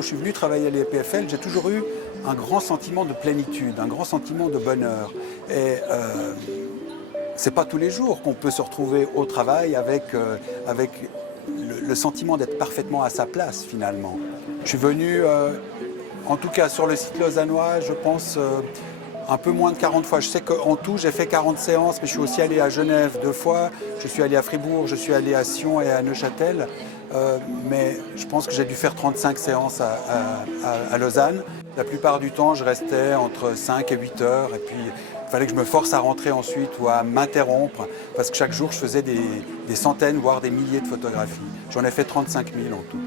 où je suis venu travailler à l'EPFL, j'ai toujours eu un grand sentiment de plénitude, un grand sentiment de bonheur. Et c'est pas tous les jours qu'on peut se retrouver au travail avec le sentiment d'être parfaitement à sa place finalement. Je suis venu, en tout cas sur le site lausannois, je pense un peu moins de 40 fois. Je sais qu'en tout, j'ai fait 40 séances, mais je suis aussi allé à Genève 2 fois, je suis allé à Fribourg, je suis allé à Sion et à Neuchâtel. Mais je pense que j'ai dû faire 35 séances à Lausanne. La plupart du temps, je restais entre 5 et 8 heures. Et puis, il fallait que je me force à rentrer ensuite ou à m'interrompre. Parce que chaque jour, je faisais des centaines, voire des milliers de photographies. J'en ai fait 35 000 en tout.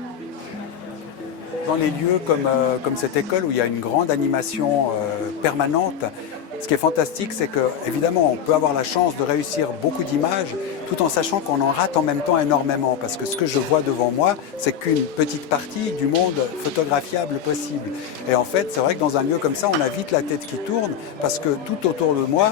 Dans les lieux comme cette école où il y a une grande animation permanente, ce qui est fantastique, c'est qu'évidemment, on peut avoir la chance de réussir beaucoup d'images tout en sachant qu'on en rate en même temps énormément. Parce que ce que je vois devant moi, c'est qu'une petite partie du monde photographiable possible. Et en fait, c'est vrai que dans un lieu comme ça, on a vite la tête qui tourne parce que tout autour de moi,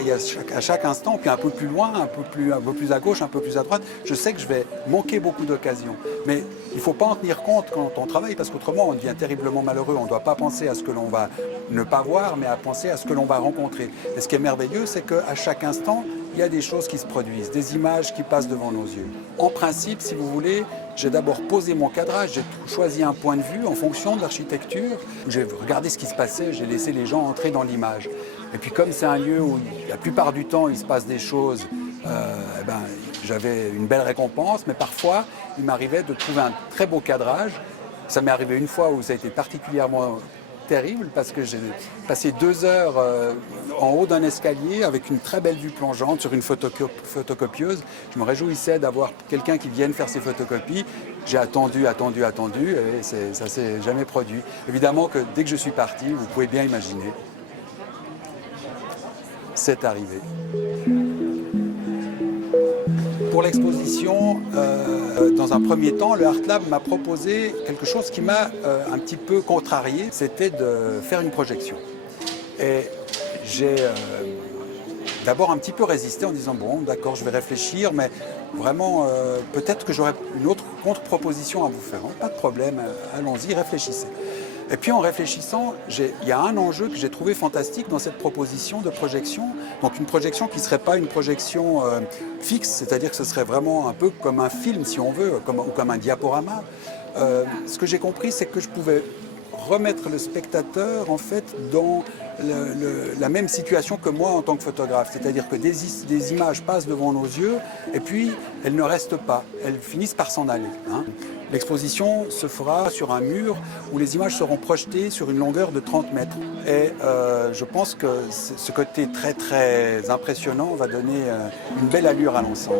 il y a à chaque instant, puis un peu plus loin, un peu plus à gauche, un peu plus à droite, je sais que je vais manquer beaucoup d'occasions. Mais il ne faut pas en tenir compte quand on travaille, parce qu'autrement, on devient terriblement malheureux. On ne doit pas penser à ce que l'on va ne pas voir, mais à penser à ce que l'on va rencontrer. Et ce qui est merveilleux, c'est qu'à chaque instant, il y a des choses qui se produisent, des images qui passent devant nos yeux. En principe, si vous voulez, j'ai d'abord posé mon cadrage, j'ai choisi un point de vue en fonction de l'architecture. J'ai regardé ce qui se passait, j'ai laissé les gens entrer dans l'image. Et puis comme c'est un lieu où la plupart du temps il se passe des choses, j'avais une belle récompense, mais parfois il m'arrivait de trouver un très beau cadrage. Ça m'est arrivé une fois où ça a été particulièrement terrible parce que j'ai passé 2 heures en haut d'un escalier avec une très belle vue plongeante sur une photocopieuse. Je me réjouissais d'avoir quelqu'un qui vienne faire ses photocopies. J'ai attendu et ça ne s'est jamais produit. Évidemment que dès que je suis parti, vous pouvez bien imaginer, c'est arrivé. Pour l'exposition, dans un premier temps, le ArtLab m'a proposé quelque chose qui m'a un petit peu contrarié, c'était de faire une projection. Et j'ai d'abord un petit peu résisté en disant bon d'accord, je vais réfléchir, mais vraiment peut-être que j'aurais une autre contre-proposition à vous faire. Pas de problème, allons-y, réfléchissez. Et puis en réfléchissant, il y a un enjeu que j'ai trouvé fantastique dans cette proposition de projection. Donc une projection qui ne serait pas une projection fixe, c'est-à-dire que ce serait vraiment un peu comme un film si on veut, ou comme un diaporama. Ce que j'ai compris, c'est que je pouvais remettre le spectateur en fait dans la même situation que moi en tant que photographe. C'est-à-dire que des images passent devant nos yeux et puis elles ne restent pas, elles finissent par s'en aller. L'exposition se fera sur un mur où les images seront projetées sur une longueur de 30 mètres. Et je pense que ce côté très très impressionnant va donner une belle allure à l'ensemble.